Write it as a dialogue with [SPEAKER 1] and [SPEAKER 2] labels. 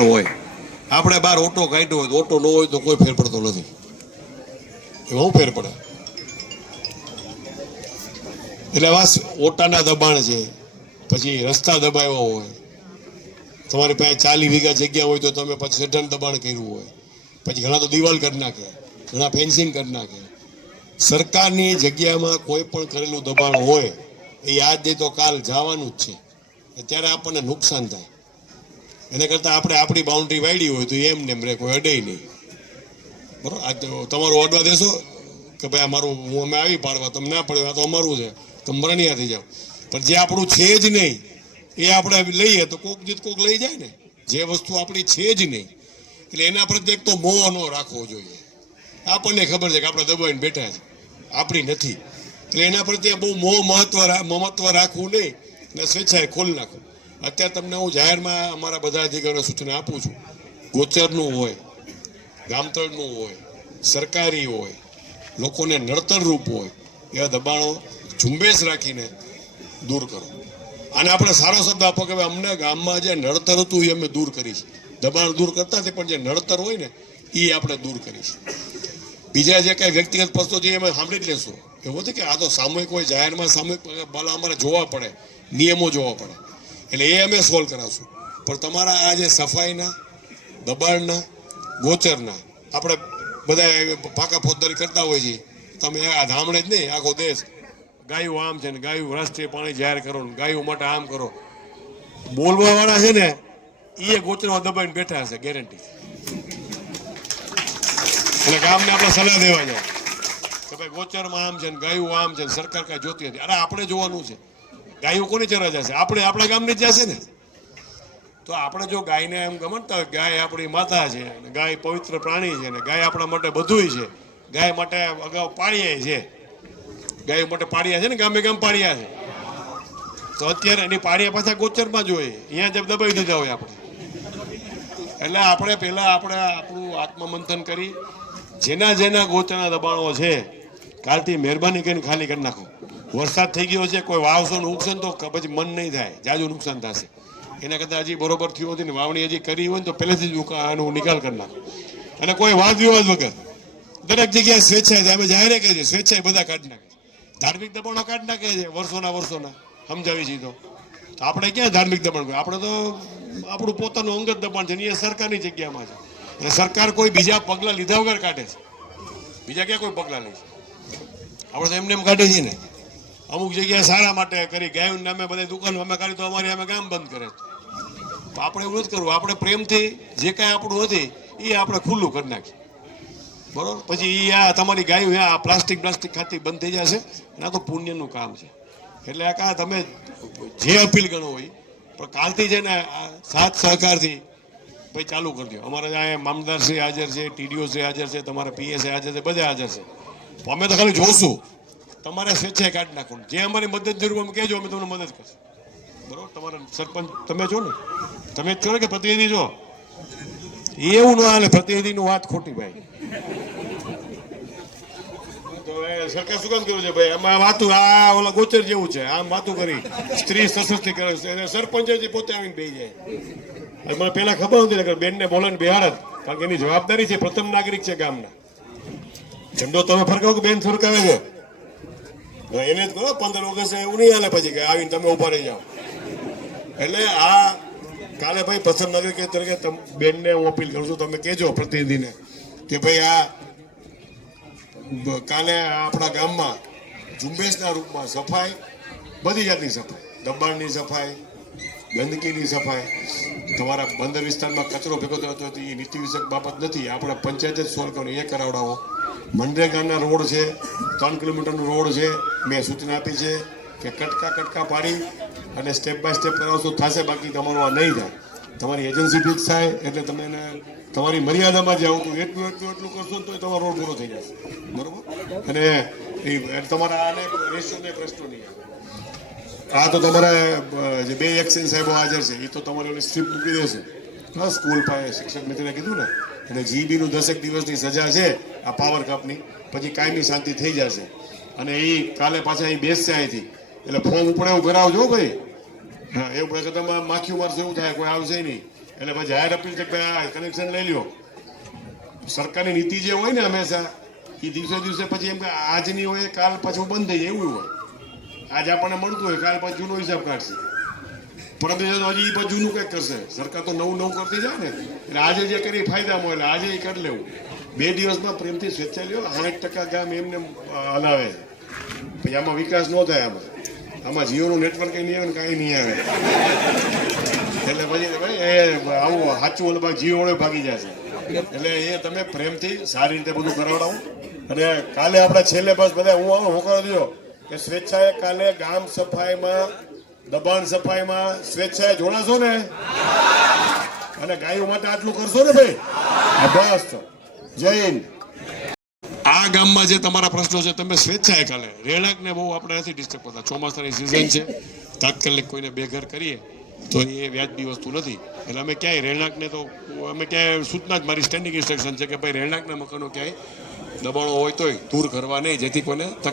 [SPEAKER 1] હોય. આપણે બહાર ઓટો કાઢ્યો હોય તો ઓટો ન હોય તો કોઈ ફેર પડતો નથી. એમાં ફેર પડે? એટલે વાસ ઓટાના દબાણ છે. પછી રસ્તા દબાવ્યા હોય. તમારી પાસે ચાલી વીઘા જગ્યા હોય તો તમે પછી સઢન દબાણ કર્યું હોય. પછી ઘણા તો દિવાલ કરી નાખે. ઘણા ફેન્સિંગ કરી નાખે. સરકારની જગ્યામાં કોઈ પણ કરેલું દબાણ હોય, એ યાદ દે તો કાલ જવાનું જ છે. ત્યારે આપણને નુકસાન થાય. એના કરતાં આપણે આપણી બાઉન્ડ્રી વાળી હોય તો એમ નેમ રે, કોઈ અડે નહીં. બરાબર? આ તમારું અડવા દેશો કે ભાઈ અમારું હું અમે આવી પાડવા તમે ના પડ્યો આ તો અમારું છે. તમે મરણિયા થઈ જાઓ. પણ જે આપણું છે જ નહીં, એ આપણે લઈએ તો કોક જીત કોક લઈ જાય ને. જે વસ્તુ આપણી છે જ નહીં. એટલે એના પ્રત્યે તો મોહ ન રાખવો જોઈએ. આપણને ખબર છે કે આપણે દબાઈને બેઠા છે. આપણી નથી. એટલે એના પ્રત્યે બહુ મોહ મહત્વ મહત્વ રાખવું નહીં. અને સ્વેચ્છાએ ખોલી નાખવું. અત્યારે તમને હું જાહેરમાં અમારા બધા અધિકારીઓ સૂચના આપું છું. ગોચરનું હોય, ગામતળનું હોય, સરકારી હોય, લોકોને નડતરરૂપ હોય, એવા દબાણો ઝુંબેશ રાખીને દૂર કરો. અને આપણે સારો શબ્દ આપો કે અમને ગામમાં જે નડતર હતું એ અમે દૂર કરીશ. દબાણ દૂર કરતા હતી પણ જે નડતર હોય ને, એ આપણે દૂર કરીશ. બીજા જે કાંઈ વ્યક્તિગત પ્રશ્નો છે એ અમે સાંભળી જ લેશું. એવું નથી કે આ તો સામૂહિક હોય, જાહેરમાં સામૂહિક, ભલા અમારે જોવા પડે, નિયમો જોવા પડે. એટલે એ અમે સોલ્વ કરાવશું. પણ તમારા આ જે સફાઈના, દબાણના, ગોચરના, આપણે બધા પાકા ફોજદારી કરતા હોય છીએ, તમે આ ધામણે જ નહીં, આખો દેશ ગાયું આમ છે ને ગાયું રાષ્ટ્રીય પાણી જાહેર કરો ને ગાયું માટે આમ કરો. બોલવાવાળા છે ને એ ગોચરમાં દબાઈને બેઠા હશે ગેરંટી એટલે ગામને આપણે સલાહ દેવા જાય કે ભાઈ ગોચરમાં આમ છે ને ગાયું આમ છે ને સરકાર કાંઈ જોતી હતી અરે આપણે જોવાનું છે. ગાયું કોની ચરા જશે? આપણે આપણા ગામની જ જશે ને? તો આપણે જો ગાયને એમ ગમતા ગાય આપણી માતા છે અને ગાય પવિત્ર પ્રાણી છે ને ગાય આપણા માટે બધુંય છે. ગાય માટે અગાઉ પાળીયા છે. ગાય માટે પાળીયા છે ને? ગામે ગામ પાળીયા છે. તો અત્યારે એની પાળીયા પાછા ગોચરમાં જ હોય. અહીંયા જેમ દબાઈ દીધા હોય આપણે. એટલે આપણે પહેલાં આપણે આપણું આત્મમંથન કરી. જેના જેના ગોચરના દબાણો છે, કાલથી મહેરબાની કરીને ખાલી કરી નાખો. વરસાદ થઈ ગયો છે, કોઈ વાવશો નુકસાન તો પછી મન નહીં થાય, જાજુ નુકસાન થશે. એના કરતાં હજી બરોબર થયું નથી ને વાવણી હજી કરી હોય ને તો પહેલેથી જ આનો નિકાલ કરી નાખો. અને કોઈ વાદ વિવાદ વગર. દરેક જગ્યાએ સ્વેચ્છાએ છે. અમે જાહેર કરીએ છીએ, સ્વેચ્છાએ બધા કાઢી નાખે છે. ધાર્મિક દબાણો કાઢી નાખે છે, વર્ષોના વર્ષોના. સમજાવી છીએ તો. આપણે ક્યાં ધાર્મિક દબાણ કરીએ? આપણે તો આપણું પોતાનું અંગત દબાણ છે એ સરકારની જગ્યામાં છે. અને સરકાર કોઈ બીજા પગલાં લીધા વગર કાઢે છે. બીજા ક્યાં કોઈ પગલાં લે છે? આપણે તો એમને એમ કાઢે છે ને. અમુક જગ્યાએ સારા માટે કરી, ગાયું નામે બધા દુકાનો અમે કરી તો અમારી અમે ગામ બંધ કરે તો આપણે એવું જ કરવું, આપણે પ્રેમથી જે કાંઈ આપણું હતી એ આપણે ખુલ્લું કરી નાખીએ. બરોબર? પછી એ આ તમારી ગાયું આ પ્લાસ્ટિક પ્લાસ્ટિક ખાતી બંધ થઈ જશે, અને આ તો પુણ્યનું કામ છે. એટલે આ કા તમે જે અપીલ ગણો હોય, પણ કાલથી છે ને સાથ સહકારથી ભાઈ ચાલુ કરજો અમારે અહીંયા મામદાર શ્રી હાજર છે, ટીડીઓ શ્રી હાજર છે, તમારા પીએસએ હાજર છે, બધા હાજર છે. અમે તો ખાલી જોશું. તમારે સ્વેચ્છાએ કાઢી નાખવાનું. જે અમારી મદદ જરૂર અમે કહેજો, અમે તમને મદદ કરશું. બરોબર? તમારા સરપંચ, તમે છો ને? તમે જ કરો કે પ્રતિનિધિ છો? એવું ના હાલે, પ્રતિનિધિનું વાત ખોટી ભાઈ. સરકાર શું કામ કર્યું છે ભાઈ? આમાં વાતું, આ ઓલા ગોચર જેવું છે. આમ વાતું કરી. સ્ત્રી સશક્તિકરણ છે. અને સરપંચ પોતે આવીને બે જાય. મને પહેલાં ખબર નથી નકર બેનને બોલે બેહાડ જ. કારણ કે એની જવાબદારી છે પ્રથમ નાગરિક છે ગામના. ઝંડો તમે ફરકાવો કે બેન ફરકાવે છે? એને જ કહો, પંદર ઓગસ્ટ એવું નહીં હાલે પછી કે આવીને તમે ઊભા રહી જાઓ. એટલે આ કાલે ભાઈ પ્રથમ નાગરિક તરીકે બેનને હું અપીલ કરું છું, તમે કહેજો પ્રતિનિધિને કે ભાઈ આ કાલે આપણા ગામમાં ઝુંબેશના રૂપમાં સફાઈ બધી જાતની સફાઈ, દબાણની સફાઈ ગંદકીની સફાઈ તમારા બંદર વિસ્તારમાં કચરો ભેગો થતો હતો એ નીતિ વિષયક બાબત નથી. આપણે પંચાયત જ સોલ્વ કરવાનું એ કરાવડાવો. મનરેગાના રોડ છે, ત્રણ કિલોમીટરનો રોડ છે, મેં સૂચના આપી છે કે કટકા કટકા પાડી અને સ્ટેપ બાય સ્ટેપ કરાવશો, થશે બાકી તમારું આ નહીં થાય. તમારી એજન્સી ફિક્સ થાય, એટલે તમે એને તમારી મર્યાદામાં જ આવતું એટલું એટલું એટલું કરશો તો તમારો રોડ પૂરો થઈ જશે. બરાબર? અને તમારા આને રેશિયો ને પ્રશ્નો નહીં આવે. આ તો તમારે જે બે એક્શન સાહેબો હાજર છે, એ તો તમારે ઓલી સ્ટ્રીપ મૂકી દેશે. સ્કૂલ પાસે શિક્ષક મિત્રને કીધું ને અને જીબીનું દસેક દિવસની સજા છે આ પાવર કપની પછી કાયમી શાંતિ થઈ જશે. અને એ કાલે પાછા અહીં બેસશે અહીંથી. એટલે ફોર્મ ઉપર એવું કરાવજો ભાઈ. હા, એવું પછી તમે માખીઓ મારશે એવું થાય, કોઈ આવશે નહીં. એટલે પછી જાહેર અપીલ છે કે કનેક્શન લઈ લ્યો. સરકારની નીતિ જે હોય ને હંમેશા, એ દિવસે દિવસે પછી એમ કે આજની હોય, કાલ પાછું બંધ થઈ જાય, એવું હોય. આજ આપણને મળતું હોય કાલ પાછું જૂનો હિસાબ કાઢશે. પરમ દિવસે હજી એ જૂનું કંઈક કરશે. સરકાર તો નવું નવું કરતી જાય ને. એટલે આજે જે કરી ફાયદામાં એટલે આજે એ કરી લેવું. બે દિવસમાં પ્રેમથી સ્વેચ્છા લ્યો. આઠ ટકા ગામ એમને હલાવે. પછી આમાં વિકાસ ન થાય આમાં. આમાં જીઓનું નેટવર્ક નહીં આવે ને કાંઈ નહીં આવે. એટલે પછી ભાઈ, એ, આવું સાચું ઓલો ભાગ જીઓ વાળો ભાગી જશે એટલે એ તમે પ્રેમથી સારી રીતે બધું કરાવડાવો. અને કાલે આપણે છેલ્લે બસ બધા હું આવું હોકરો દો કે સ્વેચ્છાએ કાલે ગામ સફાઈમાં, દબાણ સફાઈમાં સ્વેચ્છાએ જોડાશો ને? અને ગાયો માટે આટલું કરશો ને ભાઈ? બસ જય હિન્દ. આ ગામમાં જે તમારા પ્રશ્નો છે, તમે સ્વેચ્છાએ કાલે. રહેણાંકને બહુ આપણે નથી ડિસ્ટર્બ કરતા. ચોમાસાની સિઝન છે. તાત્કાલિક કોઈને બેઘર કરીએ, તો એ વ્યાજબી વસ્તુ નથી. એટલે અમે ક્યાંય રહેણાંકને તો, અમે ક્યાંય સૂચના જ, મારી સ્ટેન્ડિંગ ઇન્સ્ટ્રક્શન છે કે ભાઈ રહેણાંકના મકાનો ક્યાંય દબાણો હોય તોય દૂર કરવા નહીં, જેથી કોને તકલીફ